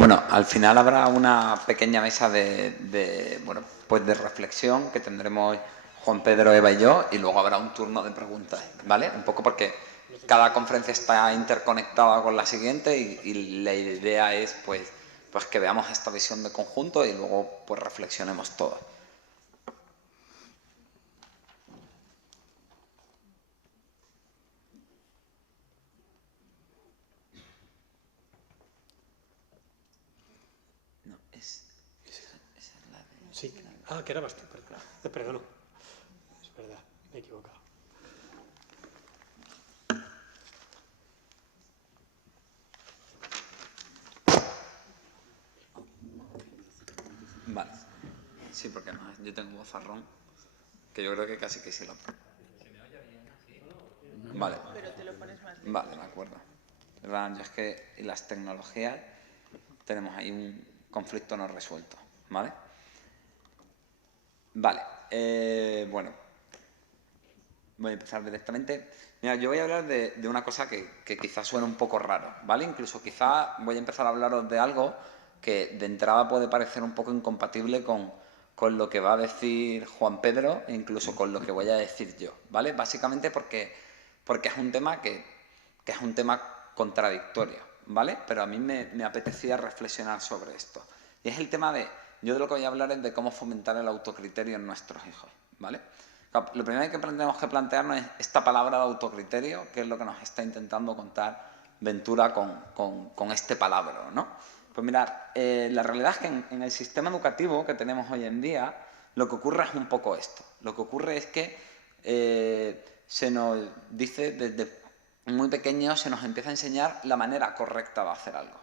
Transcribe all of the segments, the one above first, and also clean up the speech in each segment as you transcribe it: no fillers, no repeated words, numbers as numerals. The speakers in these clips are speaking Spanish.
Bueno, al final habrá una pequeña mesa pues de reflexión que tendremos Juan Pedro, Eva y yo, y luego habrá un turno de preguntas, ¿vale? Un poco porque cada conferencia está interconectada con la siguiente y la idea es pues que veamos esta visión de conjunto y luego pues reflexionemos todos. No, esa es la de... Sí. Ah, que era tú, perdón. Perdón. Es verdad, me he equivocado. Vale. Sí, porque no, yo tengo un bozarrón que yo creo que casi que sí lo... Vale. Pero te lo pones más lejos. Vale, de acuerdo. ¿Verdad? Yo es que y las tecnologías tenemos ahí un conflicto no resuelto, ¿vale? Vale, bueno, voy a empezar directamente. Mira, yo voy a hablar de una cosa que quizás suene un poco raro, ¿vale? Incluso quizás voy a empezar a hablaros de algo que de entrada puede parecer un poco incompatible con lo que va a decir Juan Pedro e incluso con lo que voy a decir yo, ¿vale? Básicamente porque es un tema que es un tema contradictorio, ¿vale? Pero a mí me apetecía reflexionar sobre esto. Y es el tema yo de lo que voy a hablar es de cómo fomentar el autocriterio en nuestros hijos, ¿vale? Lo primero que tenemos que plantearnos es esta palabra de autocriterio, que es lo que nos está intentando contar Ventura con este palabra, ¿no? Pues mirad, la realidad es que en el sistema educativo que tenemos hoy en día, lo que ocurre es un poco esto. Lo que ocurre es que se nos dice desde muy pequeños, se nos empieza a enseñar la manera correcta de hacer algo,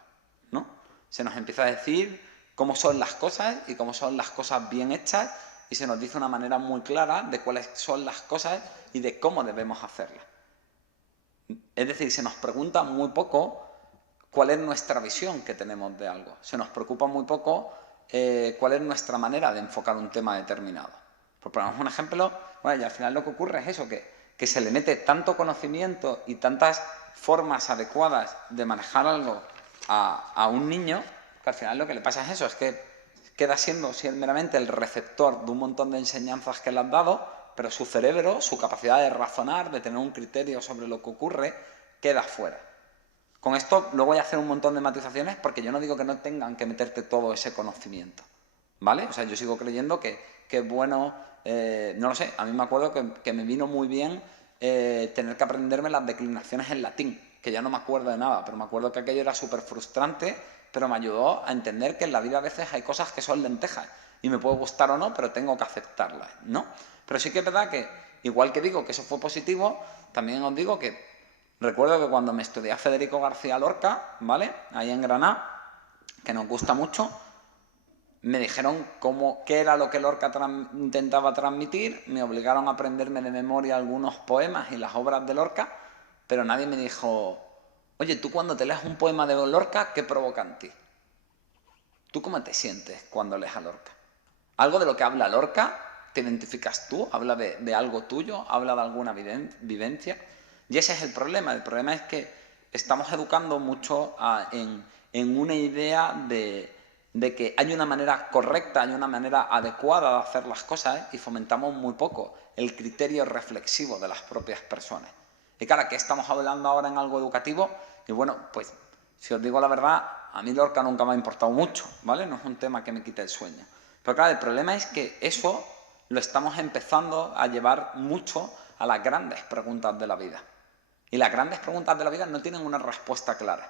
¿no? Se nos empieza a decir cómo son las cosas y cómo son las cosas bien hechas y se nos dice una manera muy clara de cuáles son las cosas y de cómo debemos hacerlas. Es decir, se nos pregunta muy poco cuál es nuestra visión que tenemos de algo. Se nos preocupa muy poco cuál es nuestra manera de enfocar un tema determinado. Por ponernos un ejemplo, bueno, y al final lo que ocurre es eso, que se le mete tanto conocimiento y tantas formas adecuadas de manejar algo a un niño, que al final lo que le pasa es eso, es que queda siendo meramente el receptor de un montón de enseñanzas que le has dado, pero su cerebro, su capacidad de razonar, de tener un criterio sobre lo que ocurre, queda fuera. Con esto luego voy a hacer un montón de matizaciones porque yo no digo que no tengan que meterte todo ese conocimiento, ¿vale? O sea, yo sigo creyendo que es bueno, no lo sé, a mí me acuerdo que me vino muy bien tener que aprenderme las declinaciones en latín, que ya no me acuerdo de nada, pero me acuerdo que aquello era súper frustrante, pero me ayudó a entender que en la vida a veces hay cosas que son lentejas y me puede gustar o no, pero tengo que aceptarlas, ¿no? Pero sí que es verdad que, igual que digo que eso fue positivo, también os digo que recuerdo que cuando me estudié a Federico García Lorca, ¿vale? Ahí en Granada, que nos gusta mucho, me dijeron qué era lo que Lorca intentaba transmitir, me obligaron a aprenderme de memoria algunos poemas y las obras de Lorca, pero nadie me dijo, oye, tú cuando te lees un poema de Lorca, ¿qué provoca en ti? ¿Tú cómo te sientes cuando lees a Lorca? ¿Algo de lo que habla Lorca te identificas tú? ¿Habla de algo tuyo? ¿Habla de alguna vivencia? Y ese es el problema. El problema es que estamos educando mucho en una idea de que hay una manera correcta, hay una manera adecuada de hacer las cosas y fomentamos muy poco el criterio reflexivo de las propias personas. Y claro, ¿qué estamos hablando ahora en algo educativo? Y bueno, pues si os digo la verdad, a mí Lorca nunca me ha importado mucho, ¿vale? No es un tema que me quite el sueño. Pero claro, el problema es que eso lo estamos empezando a llevar mucho a las grandes preguntas de la vida. Y las grandes preguntas de la vida no tienen una respuesta clara,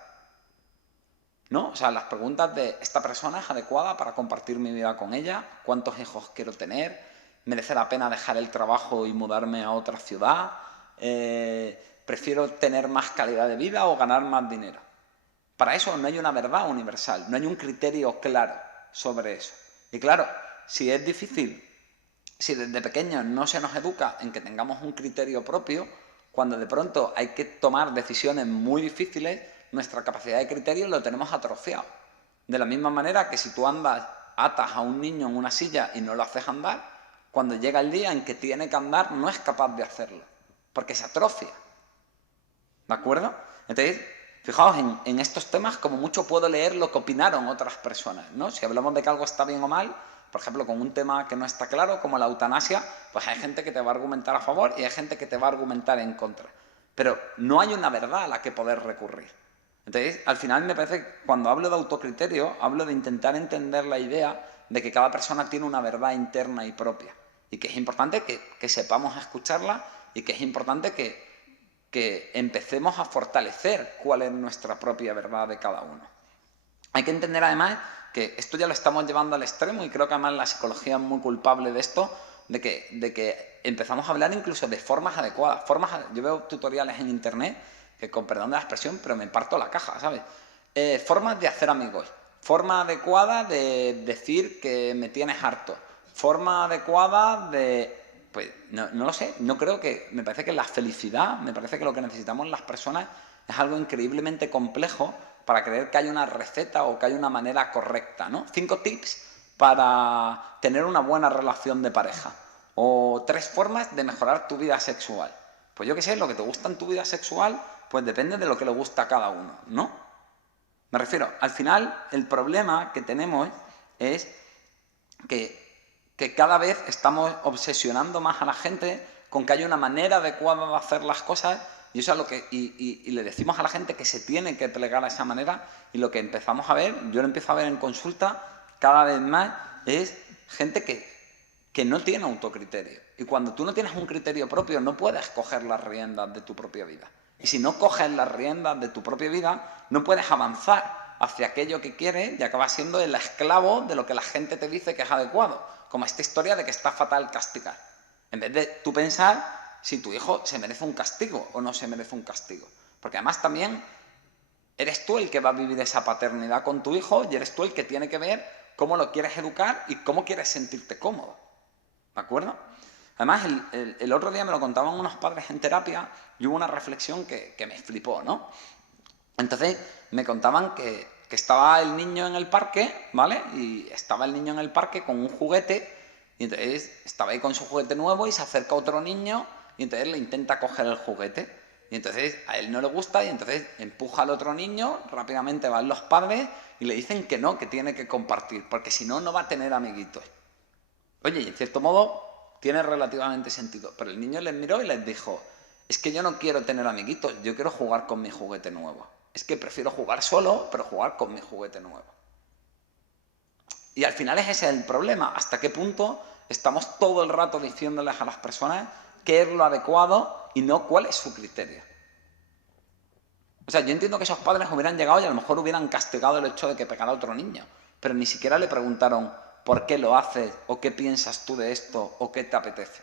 ¿no? O sea, las preguntas de ¿esta persona es adecuada para compartir mi vida con ella? ¿Cuántos hijos quiero tener? ¿Merece la pena dejar el trabajo y mudarme a otra ciudad? ¿Prefiero tener más calidad de vida o ganar más dinero? Para eso no hay una verdad universal, no hay un criterio claro sobre eso. Y claro, si es difícil, si desde pequeños no se nos educa en que tengamos un criterio propio, cuando de pronto hay que tomar decisiones muy difíciles, nuestra capacidad de criterio lo tenemos atrofiado. De la misma manera que si tú atas a un niño en una silla y no lo haces andar, cuando llega el día en que tiene que andar no es capaz de hacerlo, porque se atrofia. ¿De acuerdo? Entonces, fijaos, en estos temas como mucho puedo leer lo que opinaron otras personas, ¿no? Si hablamos de que algo está bien o mal, por ejemplo, con un tema que no está claro, como la eutanasia, pues hay gente que te va a argumentar a favor y hay gente que te va a argumentar en contra. Pero no hay una verdad a la que poder recurrir. Entonces, al final me parece que cuando hablo de autocriterio, hablo de intentar entender la idea de que cada persona tiene una verdad interna y propia. Y que es importante que sepamos escucharla y que es importante que empecemos a fortalecer cuál es nuestra propia verdad de cada uno. Hay que entender además que esto ya lo estamos llevando al extremo y creo que además la psicología es muy culpable de esto, de que empezamos a hablar incluso de formas adecuadas. Yo veo tutoriales en internet que, con perdón de la expresión, pero me parto la caja, ¿sabes? Formas de hacer amigos, forma adecuada de decir que me tienes harto, forma adecuada de... Pues no lo sé, no creo que... Me parece que la felicidad, me parece que lo que necesitamos las personas es algo increíblemente complejo para creer que hay una receta o que hay una manera correcta, ¿no? 5 tips para tener una buena relación de pareja. O 3 formas de mejorar tu vida sexual. Pues yo qué sé, lo que te gusta en tu vida sexual, pues depende de lo que le gusta a cada uno, ¿no? Me refiero, al final, el problema que tenemos es que cada vez estamos obsesionando más a la gente con que hay una manera adecuada de hacer las cosas y eso es lo que y le decimos a la gente que se tiene que plegar a esa manera y lo que empezamos a ver, yo lo empiezo a ver en consulta cada vez más, es gente que no tiene autocriterio. Y cuando tú no tienes un criterio propio, no puedes coger las riendas de tu propia vida. Y si no coges las riendas de tu propia vida, no puedes avanzar hacia aquello que quieres y acabas siendo el esclavo de lo que la gente te dice que es adecuado. Como esta historia de que está fatal castigar. En vez de tú pensar si tu hijo se merece un castigo o no se merece un castigo. Porque además también eres tú el que va a vivir esa paternidad con tu hijo y eres tú el que tiene que ver cómo lo quieres educar y cómo quieres sentirte cómodo. ¿De acuerdo? Además, el otro día me lo contaban unos padres en terapia y hubo una reflexión que me flipó, ¿no? Entonces, me contaban que estaba el niño en el parque, ¿vale? Y estaba el niño en el parque con un juguete y entonces estaba ahí con su juguete nuevo y se acerca otro niño y entonces le intenta coger el juguete. Y entonces a él no le gusta y entonces empuja al otro niño, rápidamente van los padres y le dicen que no, que tiene que compartir, porque si no, no va a tener amiguitos. Oye, y en cierto modo tiene relativamente sentido, pero el niño les miró y les dijo, es que yo no quiero tener amiguitos, yo quiero jugar con mi juguete nuevo. Es que prefiero jugar solo, pero jugar con mi juguete nuevo. Y al final es ese el problema, hasta qué punto estamos todo el rato diciéndoles a las personas qué es lo adecuado y no cuál es su criterio. O sea, yo entiendo que esos padres hubieran llegado y a lo mejor hubieran castigado el hecho de que pegara a otro niño, pero ni siquiera le preguntaron por qué lo haces, o qué piensas tú de esto, o qué te apetece.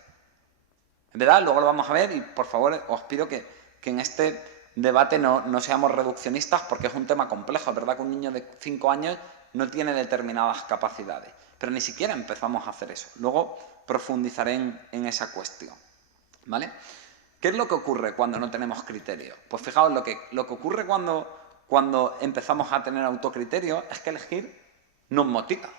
En verdad, luego lo vamos a ver y por favor os pido que en este debate no seamos reduccionistas porque es un tema complejo. Es verdad que un niño de 5 años no tiene determinadas capacidades, pero ni siquiera empezamos a hacer eso. Luego profundizaré en esa cuestión, ¿vale? ¿Qué es lo que ocurre cuando no tenemos criterio? Pues fijaos, lo que ocurre cuando empezamos a tener autocriterio es que elegir nos motiva.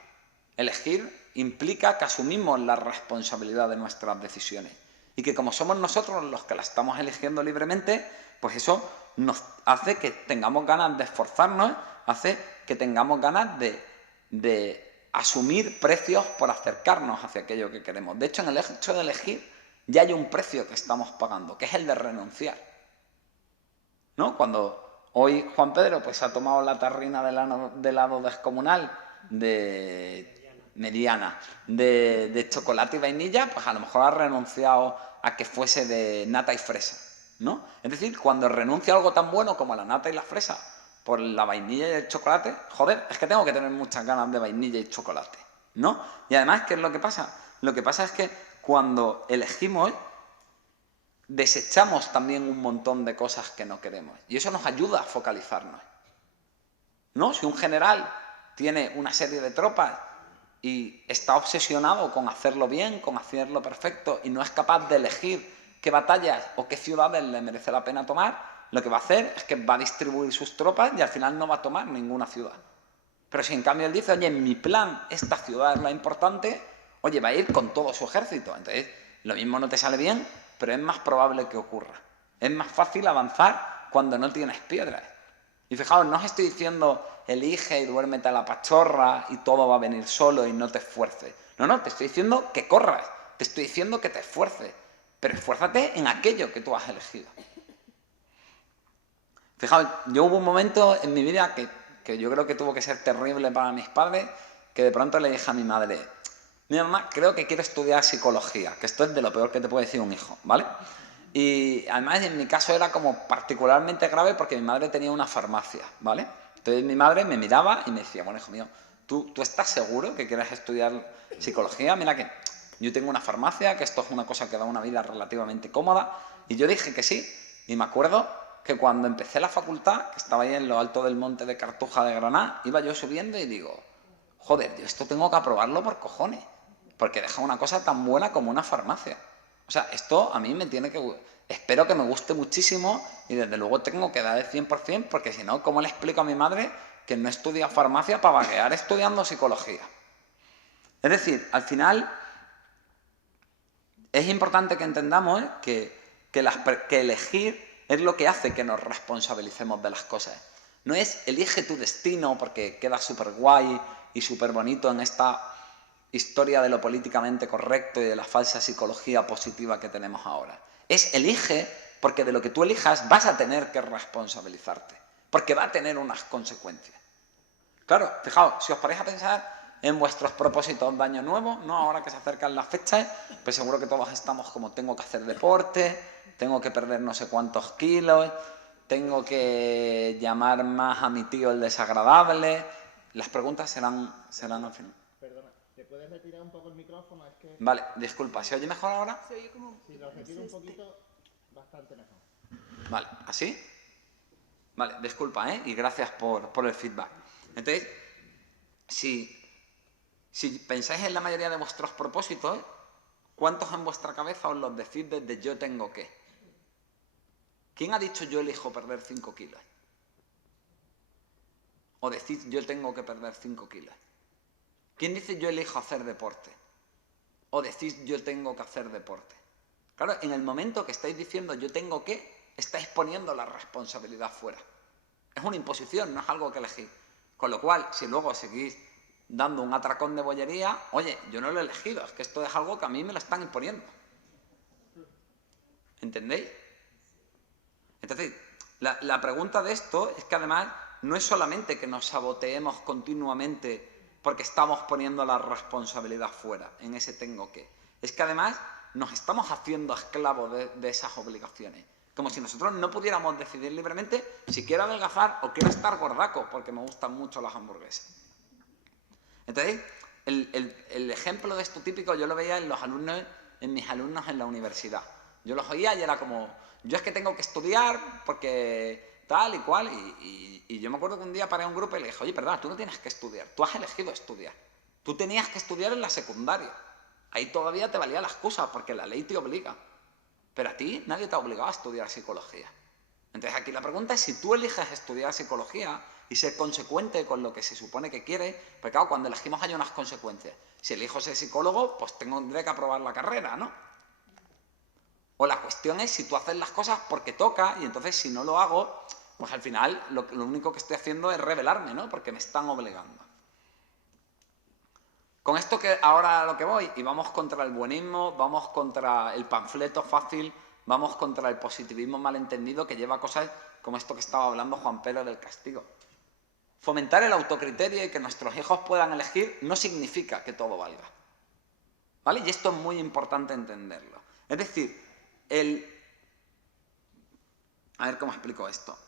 Elegir implica que asumimos la responsabilidad de nuestras decisiones y que como somos nosotros los que las estamos eligiendo libremente, pues eso nos hace que tengamos ganas de esforzarnos, hace que tengamos ganas de asumir precios por acercarnos hacia aquello que queremos. De hecho, en el hecho de elegir ya hay un precio que estamos pagando, que es el de renunciar, ¿no? Cuando hoy Juan Pedro pues ha tomado la tarrina de helado descomunal mediana de chocolate y vainilla, pues a lo mejor ha renunciado a que fuese de nata y fresa, ¿no? Es decir, cuando renuncio a algo tan bueno como la nata y la fresa por la vainilla y el chocolate, joder, es que tengo que tener muchas ganas de vainilla y chocolate, ¿no? Y además, ¿qué es lo que pasa? Lo que pasa es que cuando elegimos, desechamos también un montón de cosas que no queremos. Y eso nos ayuda a focalizarnos, ¿no? Si un general tiene una serie de tropas y está obsesionado con hacerlo bien, con hacerlo perfecto, y no es capaz de elegir qué batallas o qué ciudades le merece la pena tomar, lo que va a hacer es que va a distribuir sus tropas y al final no va a tomar ninguna ciudad. Pero si en cambio él dice, oye, en mi plan esta ciudad es la importante, oye, va a ir con todo su ejército. Entonces, lo mismo no te sale bien, pero es más probable que ocurra. Es más fácil avanzar cuando no tienes piedras. Y fijaos, no os estoy diciendo elige y duérmete a la pachorra y todo va a venir solo y no te esfuerces. No, no, te estoy diciendo que corras, te estoy diciendo que te esfuerces, pero esfuérzate en aquello que tú has elegido. Fijaos, yo hubo un momento en mi vida que yo creo que tuvo que ser terrible para mis padres, que de pronto le dije a mi madre, mi mamá, creo que quiero estudiar psicología, que esto es de lo peor que te puede decir un hijo, ¿vale? Y además en mi caso era como particularmente grave porque mi madre tenía una farmacia, ¿vale? Entonces mi madre me miraba y me decía, bueno, hijo mío, ¿tú estás seguro que quieres estudiar psicología? Mira que yo tengo una farmacia, que esto es una cosa que da una vida relativamente cómoda. Y yo dije que sí. Y me acuerdo que cuando empecé la facultad, que estaba ahí en lo alto del monte de Cartuja de Granada, iba yo subiendo y digo, joder, yo esto tengo que aprobarlo por cojones, porque deja una cosa tan buena como una farmacia. O sea, esto a mí me tiene que... Espero que me guste muchísimo y desde luego tengo que dar el 100%, porque si no, ¿cómo le explico a mi madre que no estudia farmacia para vaguear estudiando psicología? Es decir, al final es importante que entendamos que elegir es lo que hace que nos responsabilicemos de las cosas. No es elige tu destino porque queda súper guay y súper bonito en esta historia de lo políticamente correcto y de la falsa psicología positiva que tenemos ahora. Es elige porque de lo que tú elijas vas a tener que responsabilizarte, porque va a tener unas consecuencias. Claro, fijaos, si os paráis a pensar en vuestros propósitos de año nuevo, ¿no? Ahora que se acercan las fechas, pues seguro que todos estamos como tengo que hacer deporte, tengo que perder no sé cuántos kilos, tengo que llamar más a mi tío el desagradable. Las preguntas serán al final. Perdona, ¿te puedes retirar un poco el micrófono? Es que... Vale, disculpa, ¿se oye mejor ahora? Se oye como... Si lo retiro un poquito, bastante mejor. Vale, ¿así? Vale, disculpa, ¿eh? Y gracias por el feedback. Entonces, si pensáis en la mayoría de vuestros propósitos, ¿cuántos en vuestra cabeza os los decís desde yo tengo que? ¿Quién ha dicho yo elijo perder 5 kilos? O decís yo tengo que perder 5 kilos. ¿Quién dice yo elijo hacer deporte? O decís yo tengo que hacer deporte. Claro, en el momento que estáis diciendo yo tengo que, estáis poniendo la responsabilidad fuera. Es una imposición, no es algo que elegir. Con lo cual, si luego seguís dando un atracón de bollería, oye, yo no lo he elegido, es que esto es algo que a mí me lo están imponiendo. ¿Entendéis? Entonces, la pregunta de esto es que además no es solamente que nos saboteemos continuamente porque estamos poniendo la responsabilidad fuera, en ese tengo que. Es que además nos estamos haciendo esclavos de esas obligaciones. Como si nosotros no pudiéramos decidir libremente si quiero adelgazar o quiero estar gordaco, porque me gustan mucho las hamburguesas. Entonces, el ejemplo de esto típico yo lo veía en mis alumnos en la universidad. Yo los oía y era como, yo es que tengo que estudiar porque tal y cual. Y yo me acuerdo que un día paré a un grupo y le dije, oye, perdona, tú no tienes que estudiar, tú has elegido estudiar. Tú tenías que estudiar en la secundaria. Ahí todavía te valía la excusa porque la ley te obliga. Pero a ti nadie te ha obligado a estudiar psicología. Entonces aquí la pregunta es si tú eliges estudiar psicología y ser consecuente con lo que se supone que quieres, porque claro, cuando elegimos hay unas consecuencias. Si elijo ser psicólogo, pues tendré que aprobar la carrera, ¿no? O la cuestión es si tú haces las cosas porque toca y entonces si no lo hago, pues al final lo único que estoy haciendo es rebelarme, ¿no? Porque me están obligando. Con esto que ahora a lo que voy, y vamos contra el buenismo, vamos contra el panfleto fácil, vamos contra el positivismo malentendido que lleva a cosas como esto que estaba hablando Juan Pedro del Castigo. Fomentar el autocriterio y que nuestros hijos puedan elegir no significa que todo valga. ¿Vale? Y esto es muy importante entenderlo. Es decir, a ver cómo explico esto.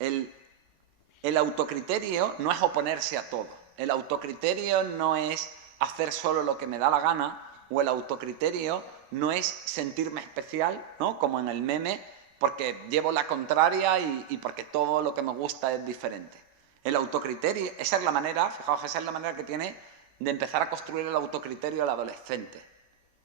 El autocriterio no es oponerse a todo. El autocriterio no es hacer solo lo que me da la gana, o el autocriterio no es sentirme especial, ¿no? Como en el meme, porque llevo la contraria y porque todo lo que me gusta es diferente. El autocriterio, esa es la manera, fijaos, esa es la manera que tiene de empezar a construir el autocriterio el adolescente.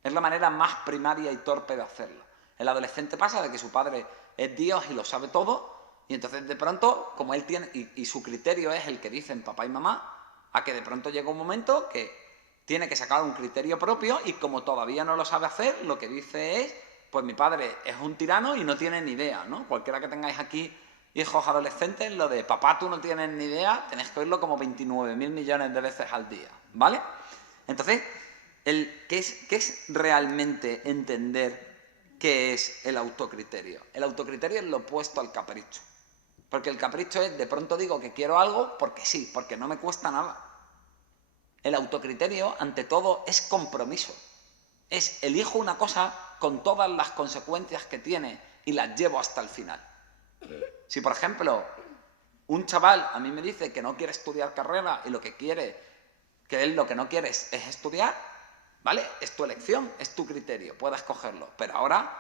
Es la manera más primaria y torpe de hacerlo. El adolescente pasa de que su padre es Dios y lo sabe todo, y entonces de pronto, como él tiene, y su criterio es el que dicen papá y mamá, a que de pronto llega un momento que tiene que sacar un criterio propio y como todavía no lo sabe hacer, lo que dice es, pues mi padre es un tirano y no tiene ni idea, ¿no? Cualquiera que tengáis aquí hijos adolescentes, lo de papá tú no tienes ni idea, tenéis que oírlo como 29.000 millones de veces al día, ¿vale? Entonces, ¿qué es realmente entender qué es el autocriterio? El autocriterio es lo opuesto al capricho. Porque el capricho es, de pronto digo que quiero algo porque sí, porque no me cuesta nada. El autocriterio, ante todo, es compromiso. Es elijo una cosa con todas las consecuencias que tiene y las llevo hasta el final. Si, por ejemplo, un chaval a mí me dice que no quiere estudiar carrera y lo que quiere, que él lo que no quiere es estudiar, ¿vale? Es tu elección, es tu criterio, puedes cogerlo. Pero ahora,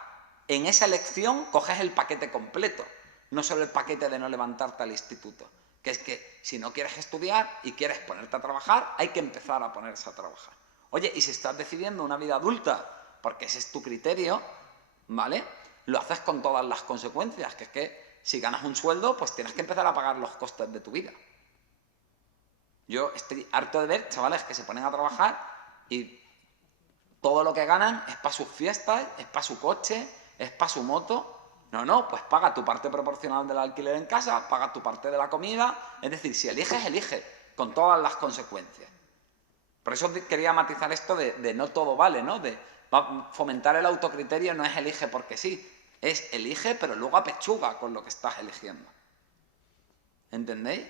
en esa elección, coges el paquete completo, no solo el paquete de no levantarte al instituto. Que es que si no quieres estudiar y quieres ponerte a trabajar, hay que empezar a ponerse a trabajar. Oye, y si estás decidiendo una vida adulta, porque ese es tu criterio, ¿vale? Lo haces con todas las consecuencias, que es que si ganas un sueldo, pues tienes que empezar a pagar los costes de tu vida. Yo estoy harto de ver chavales que se ponen a trabajar y todo lo que ganan es para sus fiestas, es para su coche, es para su moto. No, pues paga tu parte proporcional del alquiler en casa, paga tu parte de la comida. Es decir, si eliges, elige, con todas las consecuencias. Por eso quería matizar esto de no todo vale, ¿no? De fomentar el autocriterio no es elige porque sí, es elige pero luego apechuga con lo que estás eligiendo. ¿Entendéis?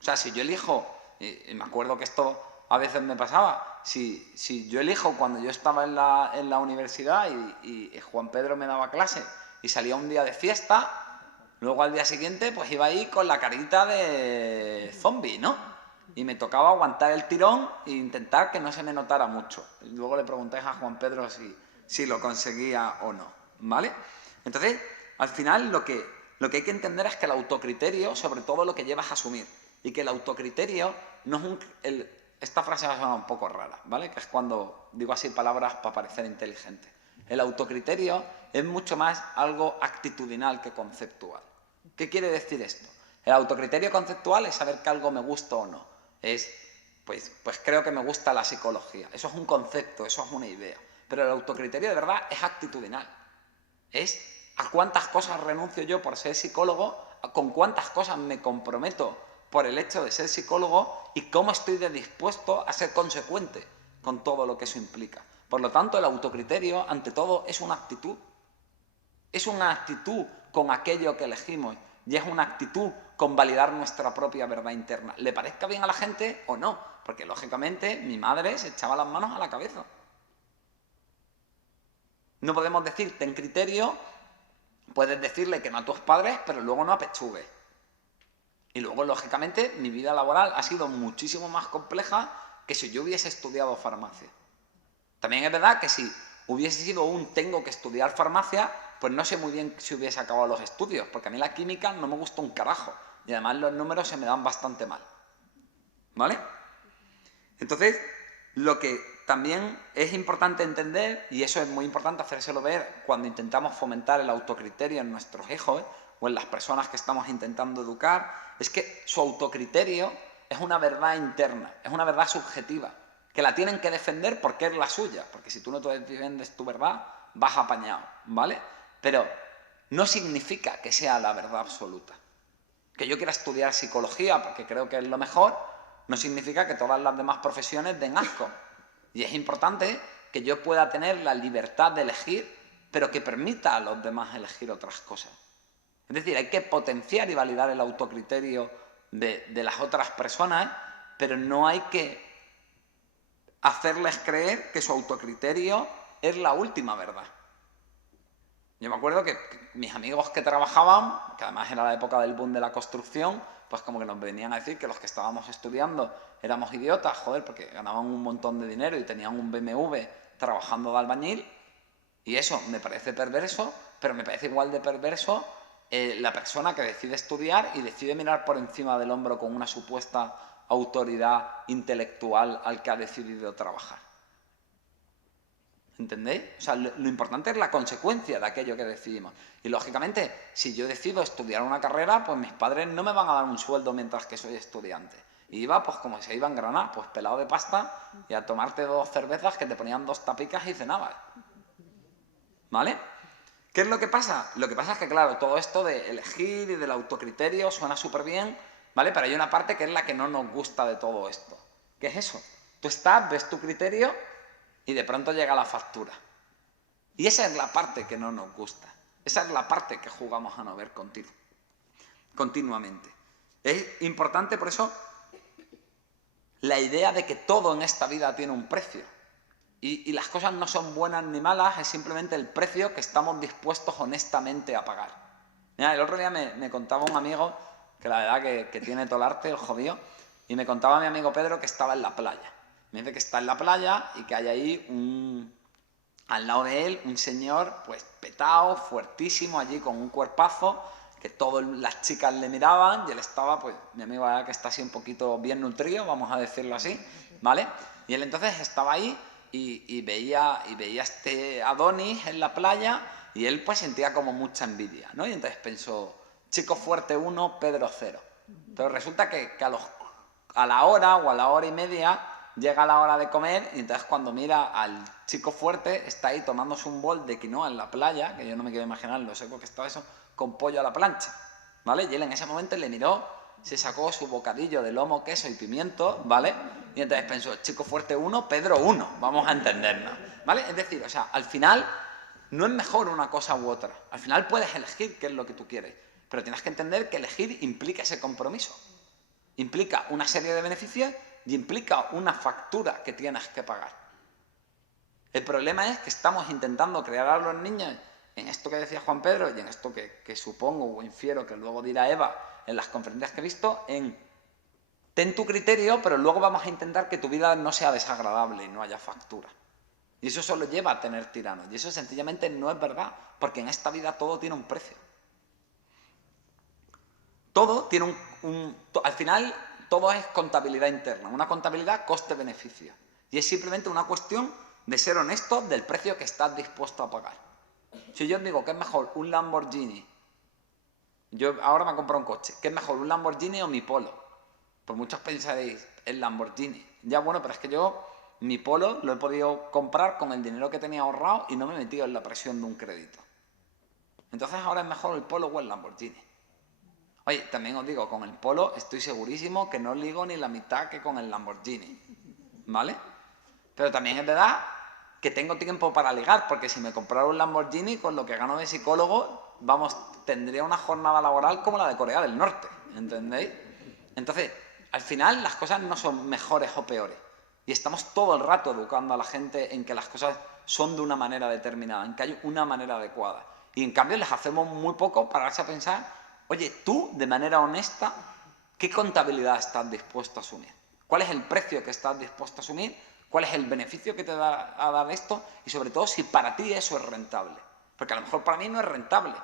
O sea, si yo elijo, y me acuerdo que esto a veces me pasaba, si yo elijo cuando yo estaba en la universidad y Juan Pedro me daba clase y salía un día de fiesta, luego al día siguiente pues iba ahí con la carita de zombie, ¿no? Y me tocaba aguantar el tirón e intentar que no se me notara mucho. Y luego le preguntáis a Juan Pedro si lo conseguía o no, ¿vale? Entonces, al final lo que hay que entender es que el autocriterio, sobre todo lo que llevas a asumir, y que el autocriterio no es esta frase va a sonar un poco rara, ¿vale? Que es cuando digo así palabras para parecer inteligente. El autocriterio es mucho más algo actitudinal que conceptual. ¿Qué quiere decir esto? El autocriterio conceptual es saber que algo me gusta o no. Es, pues creo que me gusta la psicología. Eso es un concepto, eso es una idea. Pero el autocriterio de verdad es actitudinal. Es a cuántas cosas renuncio yo por ser psicólogo, con cuántas cosas me comprometo por el hecho de ser psicólogo y cómo estoy dispuesto a ser consecuente con todo lo que eso implica. Por lo tanto, el autocriterio, ante todo, es una actitud. Es una actitud con aquello que elegimos y es una actitud con validar nuestra propia verdad interna. ¿Le parezca bien a la gente o no? Porque, lógicamente, mi madre se echaba las manos a la cabeza. No podemos decir, ten criterio, puedes decirle que no a tus padres, pero luego no apechugues. Y luego, lógicamente, mi vida laboral ha sido muchísimo más compleja que si yo hubiese estudiado farmacia. También es verdad que si hubiese sido tengo que estudiar farmacia, pues no sé muy bien si hubiese acabado los estudios, porque a mí la química no me gusta un carajo. Y además los números se me dan bastante mal. ¿Vale? Entonces, lo que también es importante entender, y eso es muy importante hacérselo ver cuando intentamos fomentar el autocriterio en nuestros hijos o en las personas que estamos intentando educar, es que su autocriterio es una verdad interna, es una verdad subjetiva, que la tienen que defender porque es la suya, porque si tú no te defiendes tu verdad, vas apañado, ¿vale? Pero no significa que sea la verdad absoluta. Que yo quiera estudiar psicología porque creo que es lo mejor, no significa que todas las demás profesiones den asco. Y es importante que yo pueda tener la libertad de elegir, pero que permita a los demás elegir otras cosas. Es decir, hay que potenciar y validar el autocriterio de las otras personas, pero no hay que hacerles creer que su autocriterio es la última verdad. Yo me acuerdo que mis amigos que trabajaban, que además era la época del boom de la construcción, pues como que nos venían a decir que los que estábamos estudiando éramos idiotas, joder, porque ganaban un montón de dinero y tenían un BMW trabajando de albañil. Y eso me parece perverso, pero me parece igual de perverso la persona que decide estudiar y decide mirar por encima del hombro con una supuesta autoridad intelectual al que ha decidido trabajar. ¿Entendéis? O sea, lo importante es la consecuencia de aquello que decidimos. Y lógicamente, si yo decido estudiar una carrera, pues mis padres no me van a dar un sueldo mientras que soy estudiante. Y iba, pues como se iba en Granada, pues pelado de pasta y a tomarte 2 cervezas que te ponían 2 tapicas y cenabas. ¿Vale? ¿Qué es lo que pasa? Lo que pasa es que, claro, todo esto de elegir y del autocriterio suena súper bien, ¿vale? Pero hay una parte que es la que no nos gusta de todo esto. ¿Qué es eso? Tú estás, ves tu criterio y de pronto llega la factura. Y esa es la parte que no nos gusta. Esa es la parte que jugamos a no ver continuamente. Es importante, por eso, la idea de que todo en esta vida tiene un precio. Y las cosas no son buenas ni malas, es simplemente el precio que estamos dispuestos honestamente a pagar. Mira, el otro día me contaba un amigo, que la verdad que tiene todo el arte, el jodido, y me contaba mi amigo Pedro que estaba en la playa. Me dice que está en la playa y que hay ahí al lado de él un señor pues petado, fuertísimo, allí con un cuerpazo, que todas las chicas le miraban y él estaba, pues, mi amigo que está así un poquito bien nutrido, vamos a decirlo así, ¿vale? Y él entonces estaba ahí y veía este Adonis en la playa y él pues sentía como mucha envidia, ¿no? Y entonces pensó, chico fuerte 1, Pedro 0. Pero resulta que a la hora o a la hora y media llega la hora de comer y entonces cuando mira al chico fuerte está ahí tomándose un bol de quinoa en la playa, que yo no me quiero imaginar lo seco que estaba eso, con pollo a la plancha, ¿vale? Y él en ese momento le miró, se sacó su bocadillo de lomo, queso y pimiento, ¿vale? Y entonces pensó, chico fuerte 1, Pedro 1, vamos a entendernos, ¿vale? Es decir, o sea, al final no es mejor una cosa u otra, al final puedes elegir qué es lo que tú quieres, pero tienes que entender que elegir implica ese compromiso. Implica una serie de beneficios y implica una factura que tienes que pagar. El problema es que estamos intentando crear a los niños en esto que decía Juan Pedro y en esto que supongo o infiero que luego dirá Eva en las conferencias que he visto, en ten tu criterio, pero luego vamos a intentar que tu vida no sea desagradable y no haya factura. Y eso solo lleva a tener tiranos. Y eso sencillamente no es verdad, porque en esta vida todo tiene un precio. Todo tiene al final, todo es contabilidad interna, una contabilidad coste-beneficio. Y es simplemente una cuestión de ser honesto del precio que estás dispuesto a pagar. Si yo os digo que es mejor un Lamborghini, yo ahora me he comprado un coche, ¿qué es mejor, un Lamborghini o mi Polo? Pues muchos pensaréis, el Lamborghini. Ya bueno, pero es que yo mi Polo lo he podido comprar con el dinero que tenía ahorrado y no me he metido en la presión de un crédito. Entonces ahora es mejor el Polo o el Lamborghini. Oye, también os digo, con el Polo estoy segurísimo que no ligo ni la mitad que con el Lamborghini, ¿vale? Pero también es verdad que tengo tiempo para ligar, porque si me comprara un Lamborghini, con lo que gano de psicólogo, vamos, tendría una jornada laboral como la de Corea del Norte, ¿entendéis? Entonces, al final las cosas no son mejores o peores. Y estamos todo el rato educando a la gente en que las cosas son de una manera determinada, en que hay una manera adecuada. Y en cambio les hacemos muy poco para darse a pensar, oye, tú, de manera honesta, ¿qué contabilidad estás dispuesto a asumir? ¿Cuál es el precio que estás dispuesto a asumir? ¿Cuál es el beneficio que te da a dar esto? Y sobre todo, si para ti eso es rentable. Porque a lo mejor para mí no es rentable.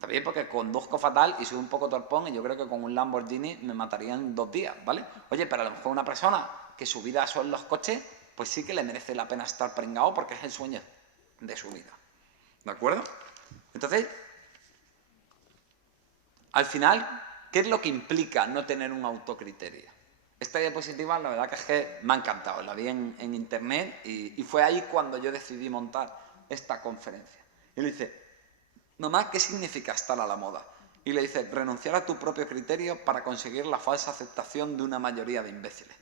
También porque conduzco fatal y soy un poco torpón y yo creo que con un Lamborghini me matarían en 2 días, ¿vale? Oye, pero a lo mejor una persona que su vida son los coches, pues sí que le merece la pena estar pringado porque es el sueño de su vida. ¿De acuerdo? Entonces, al final, ¿qué es lo que implica no tener un autocriterio? Esta diapositiva, la verdad que es que me ha encantado. La vi en internet y fue ahí cuando yo decidí montar esta conferencia. Y le dice, mamá, ¿qué significa estar a la moda? Y le dice, renunciar a tu propio criterio para conseguir la falsa aceptación de una mayoría de imbéciles.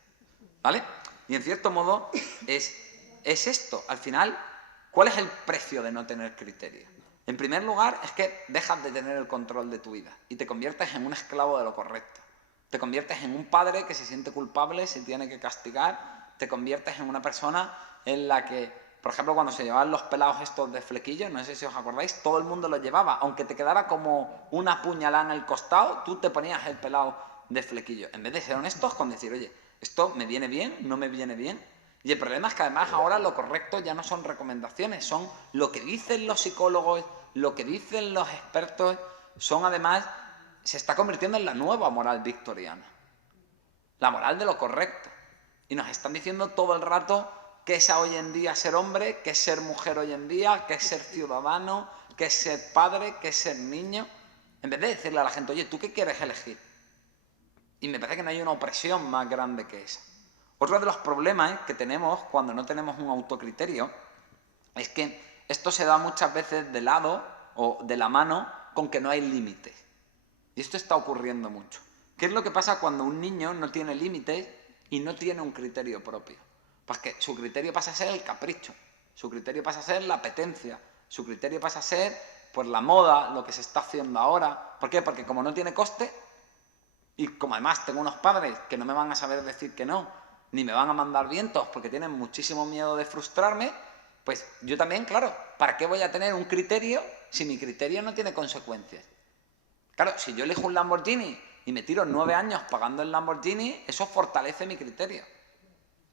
¿Vale? Y en cierto modo es esto. Al final, ¿cuál es el precio de no tener criterio? En primer lugar, es que dejas de tener el control de tu vida y te conviertes en un esclavo de lo correcto. Te conviertes en un padre que se siente culpable, se tiene que castigar. Te conviertes en una persona en la que, por ejemplo, cuando se llevaban los pelados estos de flequillo, no sé si os acordáis, todo el mundo los llevaba. Aunque te quedara como una puñalada en el costado, tú te ponías el pelado de flequillo. En vez de ser honestos con decir, oye, ¿esto me viene bien? ¿No me viene bien? Y el problema es que además ahora lo correcto ya no son recomendaciones, son lo que dicen los psicólogos, lo que dicen los expertos, son además, se está convirtiendo en la nueva moral victoriana. La moral de lo correcto. Y nos están diciendo todo el rato qué es hoy en día ser hombre, qué es ser mujer hoy en día, qué es ser ciudadano, qué es ser padre, qué es ser niño. En vez de decirle a la gente, oye, ¿tú qué quieres elegir? Y me parece que no hay una opresión más grande que esa. Otro de los problemas que tenemos cuando no tenemos un autocriterio es que esto se da muchas veces de lado o de la mano con que no hay límites. Y esto está ocurriendo mucho. ¿Qué es lo que pasa cuando un niño no tiene límites y no tiene un criterio propio? Pues que su criterio pasa a ser el capricho, su criterio pasa a ser la apetencia, su criterio pasa a ser pues la moda, lo que se está haciendo ahora. ¿Por qué? Porque como no tiene coste, y como además tengo unos padres que no me van a saber decir que no, ni me van a mandar vientos porque tienen muchísimo miedo de frustrarme, pues yo también, claro, ¿para qué voy a tener un criterio si mi criterio no tiene consecuencias? Claro, si yo elijo un Lamborghini y me tiro 9 años pagando el Lamborghini, eso fortalece mi criterio.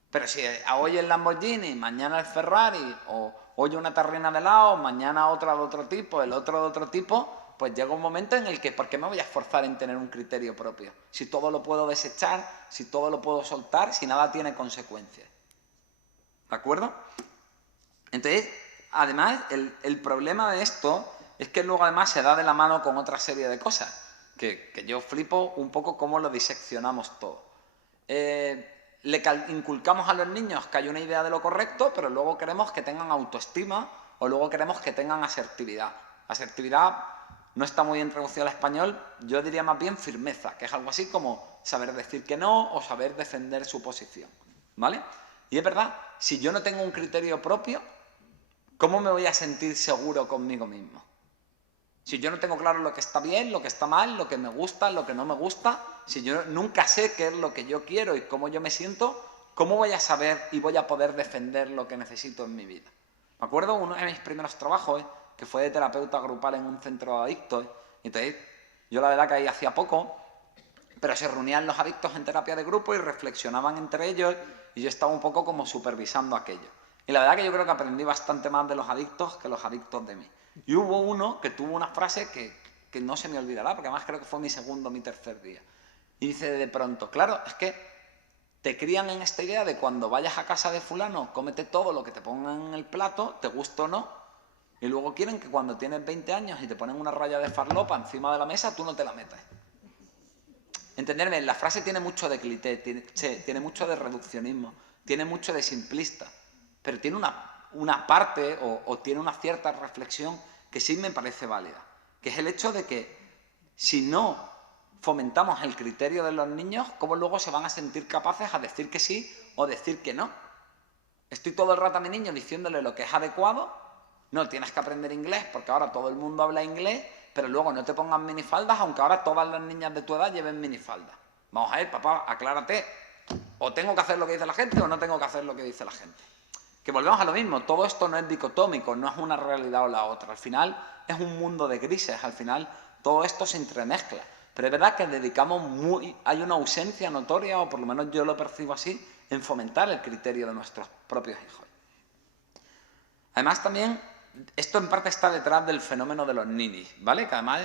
Pero si hoy el Lamborghini, mañana el Ferrari, o hoy una terrina de helado, mañana otra de otro tipo, el otro de otro tipo, pues llega un momento en el que, ¿por qué me voy a esforzar en tener un criterio propio? Si todo lo puedo desechar, si todo lo puedo soltar, si nada tiene consecuencias. ¿De acuerdo? Entonces, además, el problema de esto es que luego además se da de la mano con otra serie de cosas, que yo flipo un poco cómo lo diseccionamos todo. Inculcamos a los niños que hay una idea de lo correcto, pero luego queremos que tengan autoestima o luego queremos que tengan asertividad. Asertividad no está muy bien traducido al español, yo diría más bien firmeza, que es algo así como saber decir que no o saber defender su posición, ¿vale? Y es verdad, si yo no tengo un criterio propio, ¿cómo me voy a sentir seguro conmigo mismo? Si yo no tengo claro lo que está bien, lo que está mal, lo que me gusta, lo que no me gusta, si yo nunca sé qué es lo que yo quiero y cómo yo me siento, ¿cómo voy a saber y voy a poder defender lo que necesito en mi vida? Me acuerdo uno de mis primeros trabajos, que fue de terapeuta grupal en un centro de adictos, y entonces yo la verdad que ahí hacía poco, pero se reunían los adictos en terapia de grupo y reflexionaban entre ellos y yo estaba un poco como supervisando aquello. Y la verdad que yo creo que aprendí bastante más de los adictos que los adictos de mí. Y hubo uno que tuvo una frase que no se me olvidará, porque además creo que fue mi segundo o mi tercer día. Y dice de pronto, claro, es que te crían en esta idea de cuando vayas a casa de fulano, cómete todo lo que te pongan en el plato, te guste o no, y luego quieren que cuando tienes 20 años y te ponen una raya de farlopa encima de la mesa, tú no te la metas. Entenderme, la frase tiene mucho de cliché, tiene mucho de reduccionismo, tiene mucho de simplista, pero tiene una parte o tiene una cierta reflexión que sí me parece válida, que es el hecho de que si no fomentamos el criterio de los niños, ¿cómo luego se van a sentir capaces a decir que sí o decir que no? Estoy todo el rato a mi niño diciéndole lo que es adecuado. No, tienes que aprender inglés porque ahora todo el mundo habla inglés, pero luego no te pongan minifaldas, aunque ahora todas las niñas de tu edad lleven minifaldas. Vamos a ver, papá, aclárate. O tengo que hacer lo que dice la gente o no tengo que hacer lo que dice la gente. Que volvemos a lo mismo, todo esto no es dicotómico, no es una realidad o la otra. Al final es un mundo de grises, al final todo esto se entremezcla. Pero es verdad que hay una ausencia notoria, o por lo menos yo lo percibo así, en fomentar el criterio de nuestros propios hijos. Además también, esto en parte está detrás del fenómeno de los ninis, ¿vale? Que además,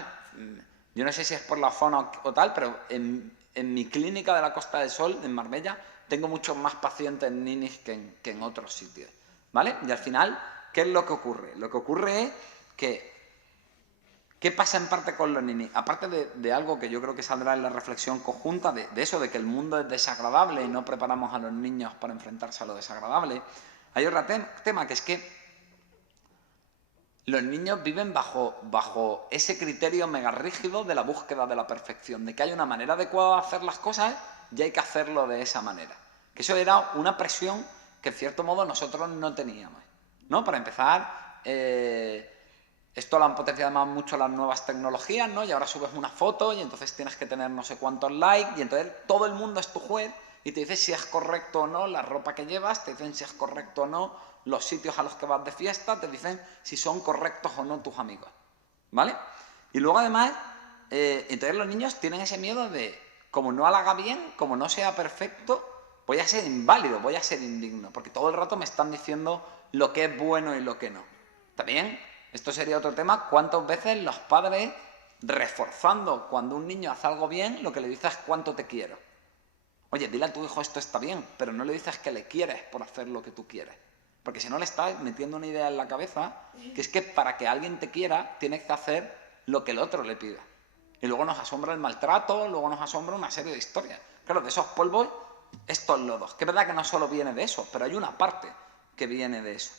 yo no sé si es por la zona o tal, pero en mi clínica de la Costa del Sol, en Marbella, tengo muchos más pacientes ninis que en otros sitios, ¿vale? Y al final, ¿qué es lo que ocurre? Lo que ocurre es que, ¿qué pasa en parte con los ninis? Aparte de algo que yo creo que saldrá en la reflexión conjunta, de eso, de que el mundo es desagradable y no preparamos a los niños para enfrentarse a lo desagradable, hay otro tema que es que los niños viven bajo ese criterio mega rígido de la búsqueda de la perfección, de que hay una manera adecuada de hacer las cosas y hay que hacerlo de esa manera. Que eso era una presión que en cierto modo nosotros no teníamos, ¿no? Para empezar, esto lo han potenciado más mucho las nuevas tecnologías, ¿no? Y ahora subes una foto y entonces tienes que tener no sé cuántos likes y entonces todo el mundo es tu juez y te dice si es correcto o no la ropa que llevas, te dicen si es correcto o no los sitios a los que vas de fiesta, te dicen si son correctos o no tus amigos, ¿vale? Y luego además, entonces los niños tienen ese miedo de, como no lo haga bien, como no sea perfecto, voy a ser inválido, voy a ser indigno, porque todo el rato me están diciendo lo que es bueno y lo que no. También, esto sería otro tema, cuántas veces los padres, reforzando cuando un niño hace algo bien, lo que le dices es cuánto te quiero. Oye, dile a tu hijo esto está bien, pero no le dices que le quieres por hacer lo que tú quieres. Porque si no le estás metiendo una idea en la cabeza, que es que para que alguien te quiera, tienes que hacer lo que el otro le pida. Y luego nos asombra el maltrato, luego nos asombra una serie de historias. Claro, de esos polvos, estos lodos. Que es verdad que no solo viene de eso, pero hay una parte que viene de eso.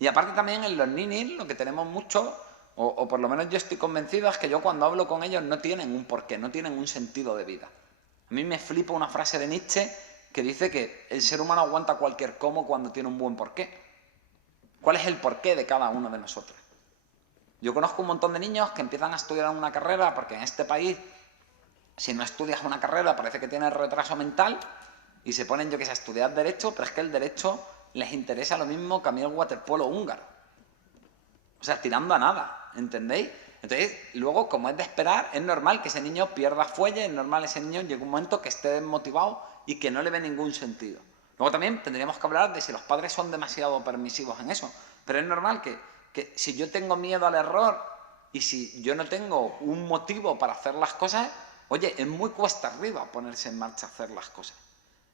Y aparte también en los ninis lo que tenemos mucho, o por lo menos yo estoy convencido, es que yo cuando hablo con ellos no tienen un porqué, no tienen un sentido de vida. A mí me flipa una frase de Nietzsche que dice que el ser humano aguanta cualquier cómo cuando tiene un buen porqué. ¿Cuál es el porqué de cada uno de nosotros? Yo conozco un montón de niños que empiezan a estudiar una carrera porque en este país, si no estudias una carrera, parece que tienes retraso mental y se ponen, yo que sé, a estudiar Derecho, pero es que el Derecho les interesa lo mismo que a mí el waterpolo húngaro. O sea, tirando a nada, ¿entendéis? Entonces, luego, como es de esperar, es normal que ese niño pierda fuelle, es normal que ese niño llegue un momento que esté desmotivado y que no le ve ningún sentido. Luego también tendríamos que hablar de si los padres son demasiado permisivos en eso. Pero es normal que si yo tengo miedo al error y si yo no tengo un motivo para hacer las cosas, oye, es muy cuesta arriba ponerse en marcha a hacer las cosas.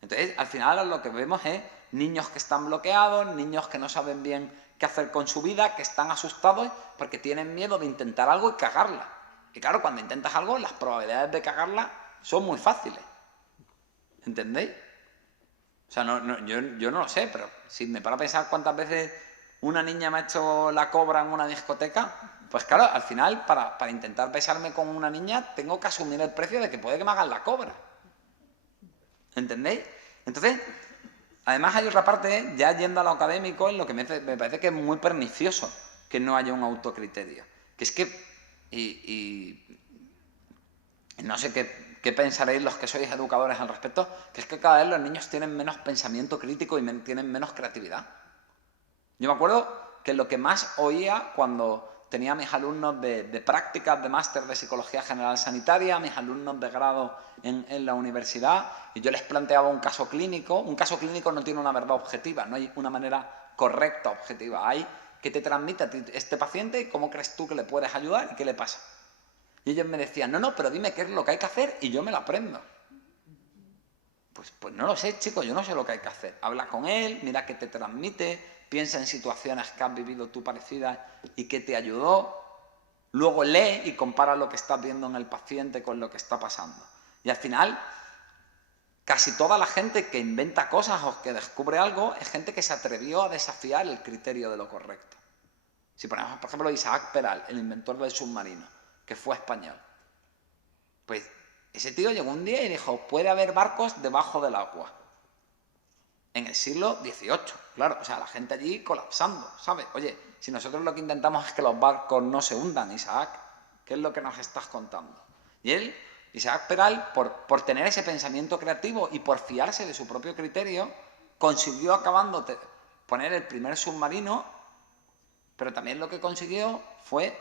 Entonces, al final lo que vemos es niños que están bloqueados, niños que no saben bien qué hacer con su vida, que están asustados porque tienen miedo de intentar algo y cagarla. Y claro, cuando intentas algo, las probabilidades de cagarla son muy fáciles. ¿Entendéis? O sea, yo no lo sé, pero si me paro a pensar cuántas veces una niña me ha hecho la cobra en una discoteca, pues claro, al final, para intentar besarme con una niña, tengo que asumir el precio de que puede que me hagan la cobra. ¿Entendéis? Entonces, además hay otra parte, ya yendo a lo académico, en lo que me parece que es muy pernicioso que no haya un autocriterio. Que es que, y no sé qué pensaréis los que sois educadores al respecto, que es que cada vez los niños tienen menos pensamiento crítico y tienen menos creatividad. Yo me acuerdo que lo que más oía cuando tenía a mis alumnos de prácticas de máster de Psicología General Sanitaria, mis alumnos de grado en la universidad, y yo les planteaba un caso clínico no tiene una verdad objetiva, no hay una manera correcta objetiva, hay que te transmite a ti este paciente y cómo crees tú que le puedes ayudar y qué le pasa. Y ellos me decían, no, pero dime qué es lo que hay que hacer y yo me lo aprendo. Pues no lo sé, chicos, yo no sé lo que hay que hacer. Habla con él, mira qué te transmite, piensa en situaciones que has vivido tú parecidas y que te ayudó. Luego lee y compara lo que estás viendo en el paciente con lo que está pasando. Y al final, casi toda la gente que inventa cosas o que descubre algo es gente que se atrevió a desafiar el criterio de lo correcto. Si ponemos, por ejemplo, Isaac Peral, el inventor del submarino, que fue español. Pues ese tío llegó un día y dijo, puede haber barcos debajo del agua. En el siglo XVIII, claro, o sea, la gente allí colapsando, ¿sabes? Oye, si nosotros lo que intentamos es que los barcos no se hundan, Isaac, ¿qué es lo que nos estás contando? Y él, Isaac Peral, por tener ese pensamiento creativo y por fiarse de su propio criterio, consiguió acabando poner el primer submarino, pero también lo que consiguió fue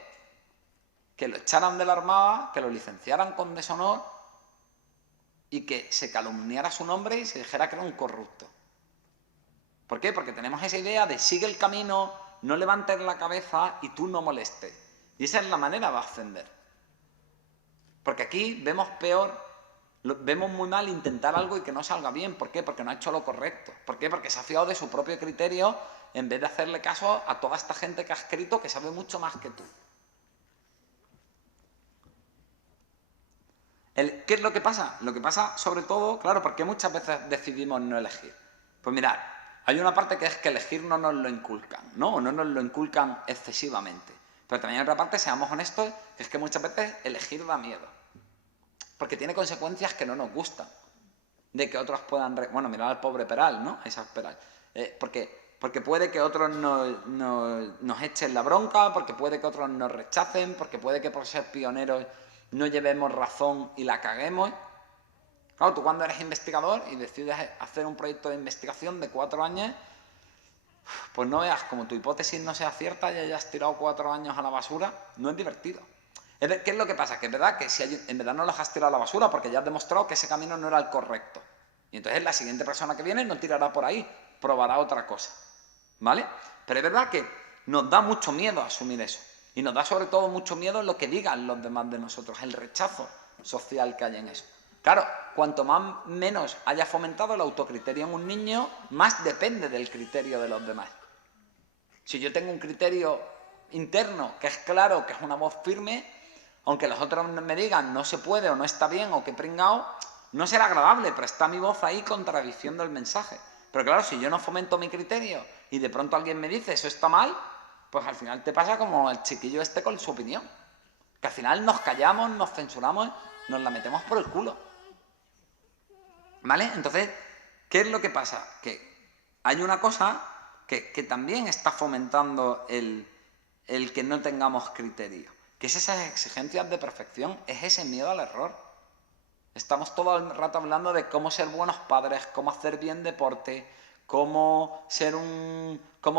que lo echaran de la Armada, que lo licenciaran con deshonor y que se calumniara su nombre y se dijera que era un corrupto. ¿Por qué? Porque tenemos esa idea de sigue el camino, no levantes la cabeza y tú no molestes. Y esa es la manera de ascender. Porque aquí vemos peor, vemos muy mal intentar algo y que no salga bien. ¿Por qué? Porque no ha hecho lo correcto. ¿Por qué? Porque se ha fiado de su propio criterio en vez de hacerle caso a toda esta gente que ha escrito que sabe mucho más que tú. ¿Qué es lo que pasa? Lo que pasa, sobre todo, claro, ¿por qué muchas veces decidimos no elegir? Pues mirad, hay una parte que es que elegir no nos lo inculcan, ¿no? O no nos lo inculcan excesivamente. Pero también hay otra parte, seamos honestos, que es que muchas veces elegir da miedo. Porque tiene consecuencias que no nos gustan. De que otros puedan... Bueno, mirad al pobre Peral, ¿no? Isaac Peral. Porque puede que otros nos echen la bronca, porque puede que otros nos rechacen, porque puede que por ser pioneros no llevemos razón y la caguemos. Claro, tú cuando eres investigador y decides hacer un proyecto de investigación de 4 años, pues no veas, como tu hipótesis no sea cierta y hayas tirado 4 años a la basura, no es divertido. ¿Qué es lo que pasa? Que es verdad que si en verdad no los has tirado a la basura porque ya has demostrado que ese camino no era el correcto. Y entonces la siguiente persona que viene no tirará por ahí, probará otra cosa. ¿Vale? Pero es verdad que nos da mucho miedo asumir eso. Y nos da sobre todo mucho miedo lo que digan los demás de nosotros, el rechazo social que hay en eso. Claro, cuanto más menos haya fomentado el autocriterio en un niño, más depende del criterio de los demás. Si yo tengo un criterio interno que es claro, que es una voz firme, aunque los otros me digan no se puede o no está bien o que pringao, no será agradable, pero está mi voz ahí contradiciendo el mensaje. Pero claro, si yo no fomento mi criterio y de pronto alguien me dice eso está mal, pues al final te pasa como el chiquillo este con su opinión. Que al final nos callamos, nos censuramos, nos la metemos por el culo. ¿Vale? Entonces, ¿qué es lo que pasa? Que hay una cosa que también está fomentando el que no tengamos criterio. Que es esas exigencias de perfección, es ese miedo al error. Estamos todo el rato hablando de cómo ser buenos padres, cómo hacer bien deporte, cómo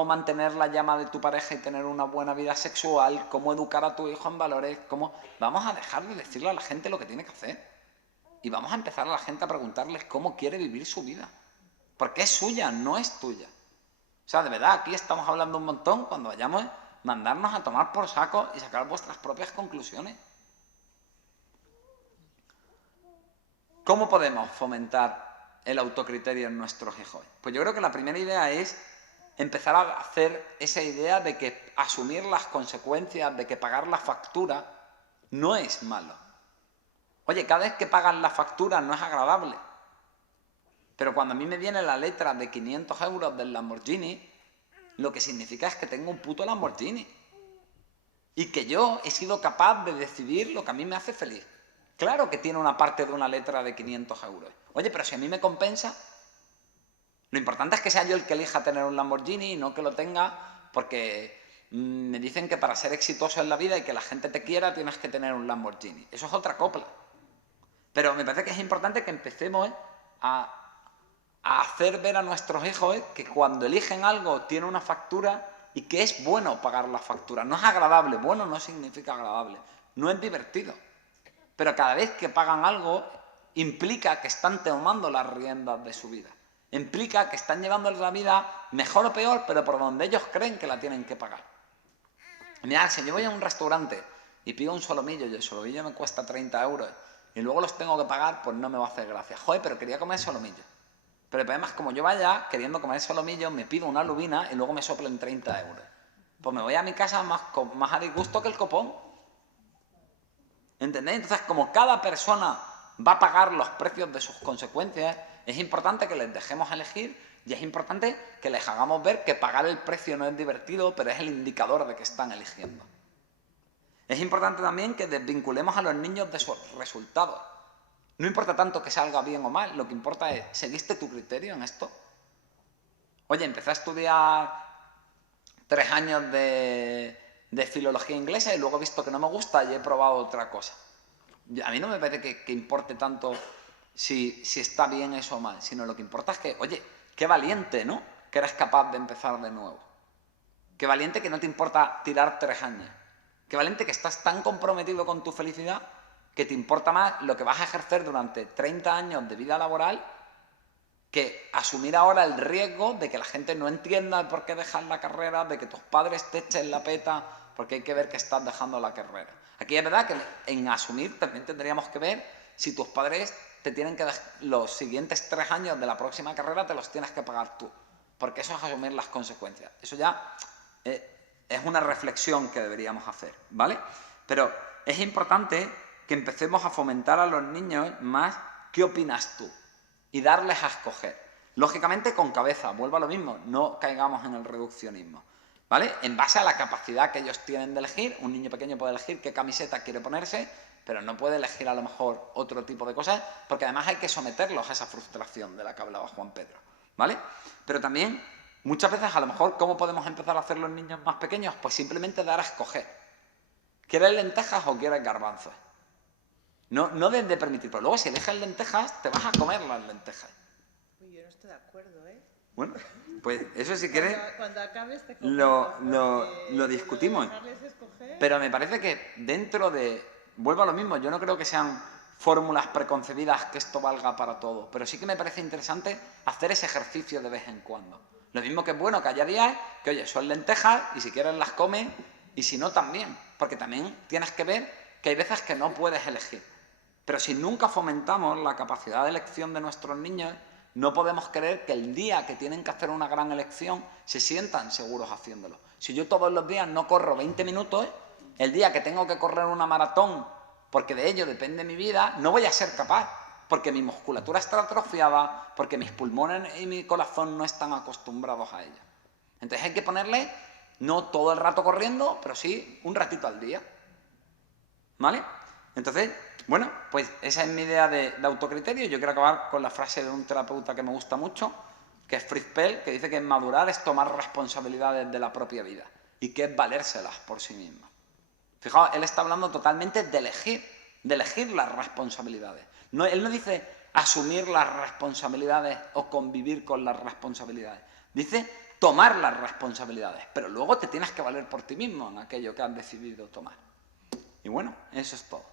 mantener la llama de tu pareja y tener una buena vida sexual, cómo educar a tu hijo en valores, Vamos a dejar de decirle a la gente lo que tiene que hacer. Y vamos a empezar a la gente a preguntarles cómo quiere vivir su vida. Porque es suya, no es tuya. O sea, de verdad, aquí estamos hablando un montón. Cuando vayamos, mandarnos a tomar por saco y sacar vuestras propias conclusiones. ¿Cómo podemos fomentar el autocriterio en nuestros hijos? Pues yo creo que la primera idea es empezar a hacer esa idea de que asumir las consecuencias, de que pagar la factura no es malo. Oye, cada vez que pagas la factura no es agradable. Pero cuando a mí me viene la letra de 500 euros del Lamborghini, lo que significa es que tengo un puto Lamborghini. Y que yo he sido capaz de decidir lo que a mí me hace feliz. Claro que tiene una parte de una letra de 500 euros. Oye, pero si a mí me compensa, lo importante es que sea yo el que elija tener un Lamborghini y no que lo tenga porque me dicen que para ser exitoso en la vida y que la gente te quiera tienes que tener un Lamborghini. Eso es otra copla. Pero me parece que es importante que empecemos a hacer ver a nuestros hijos que cuando eligen algo tiene una factura y que es bueno pagar la factura. No es agradable, bueno no significa agradable, no es divertido. Pero cada vez que pagan algo implica que están tomando las riendas de su vida. Implica que están llevando la vida mejor o peor, pero por donde ellos creen que la tienen que pagar. Mirad, si yo voy a un restaurante y pido un solomillo y el solomillo me cuesta 30 euros y luego los tengo que pagar, pues no me va a hacer gracia. Joder, pero quería comer solomillo. Pero el problema es como yo vaya queriendo comer solomillo, me pido una lubina y luego me soplen 30 euros. Pues me voy a mi casa más a disgusto que el copón. ¿Entendéis? Entonces, como cada persona va a pagar los precios de sus consecuencias, es importante que les dejemos elegir y es importante que les hagamos ver que pagar el precio no es divertido, pero es el indicador de que están eligiendo. Es importante también que desvinculemos a los niños de sus resultados. No importa tanto que salga bien o mal, lo que importa es, ¿seguiste tu criterio en esto? Oye, empecé a estudiar 3 años de filología inglesa y luego he visto que no me gusta y he probado otra cosa. A mí no me parece que importe tanto si está bien eso o mal, sino lo que importa es que, oye, qué valiente, ¿no? Que eres capaz de empezar de nuevo. Qué valiente que no te importa tirar 3 años. Qué valiente que estás tan comprometido con tu felicidad que te importa más lo que vas a ejercer durante 30 años de vida laboral que asumir ahora el riesgo de que la gente no entienda el por qué dejas la carrera, de que tus padres te echen la peta, porque hay que ver que estás dejando la carrera. Aquí es verdad que en asumir también tendríamos que ver si tus padres te tienen que los siguientes 3 años de la próxima carrera te los tienes que pagar tú, porque eso es asumir las consecuencias. Eso ya es una reflexión que deberíamos hacer, ¿vale? Pero es importante que empecemos a fomentar a los niños más ¿qué opinas tú? Y darles a escoger. Lógicamente con cabeza, vuelvo a lo mismo, no caigamos en el reduccionismo, ¿vale? En base a la capacidad que ellos tienen de elegir, un niño pequeño puede elegir qué camiseta quiere ponerse, pero no puede elegir a lo mejor otro tipo de cosas, porque además hay que someterlos a esa frustración de la que hablaba Juan Pedro, ¿vale? Pero también, muchas veces a lo mejor, ¿cómo podemos empezar a hacer los niños más pequeños? Pues simplemente dar a escoger. ¿Quieres lentejas o quieres garbanzos? No deben de permitir, pero luego si eliges lentejas, te vas a comer las lentejas. Uy, yo no estoy de acuerdo, ¿eh? Bueno, pues eso si quieres Cuando acabes te lo discutimos. Pero me parece que dentro de... Vuelvo a lo mismo, yo no creo que sean fórmulas preconcebidas que esto valga para todo, pero sí que me parece interesante hacer ese ejercicio de vez en cuando. Lo mismo que es bueno que haya días que, oye, son lentejas y si quieres las comes y si no también, porque también tienes que ver que hay veces que no puedes elegir. Pero si nunca fomentamos la capacidad de elección de nuestros niños, no podemos creer que el día que tienen que hacer una gran elección se sientan seguros haciéndolo. Si yo todos los días no corro 20 minutos, el día que tengo que correr una maratón, porque de ello depende mi vida, no voy a ser capaz, porque mi musculatura está atrofiada, porque mis pulmones y mi corazón no están acostumbrados a ello. Entonces hay que ponerle No todo el rato corriendo, pero sí un ratito al día. ¿Vale? Entonces, bueno, pues esa es mi idea de autocriterio. Yo quiero acabar con la frase de un terapeuta que me gusta mucho, que es Fritz Perls, que dice que madurar es tomar responsabilidades de la propia vida y que es valérselas por sí mismo. Fijaos, él está hablando totalmente de elegir las responsabilidades. No, él no dice asumir las responsabilidades o convivir con las responsabilidades. Dice tomar las responsabilidades, pero luego te tienes que valer por ti mismo en aquello que has decidido tomar. Y bueno, eso es todo.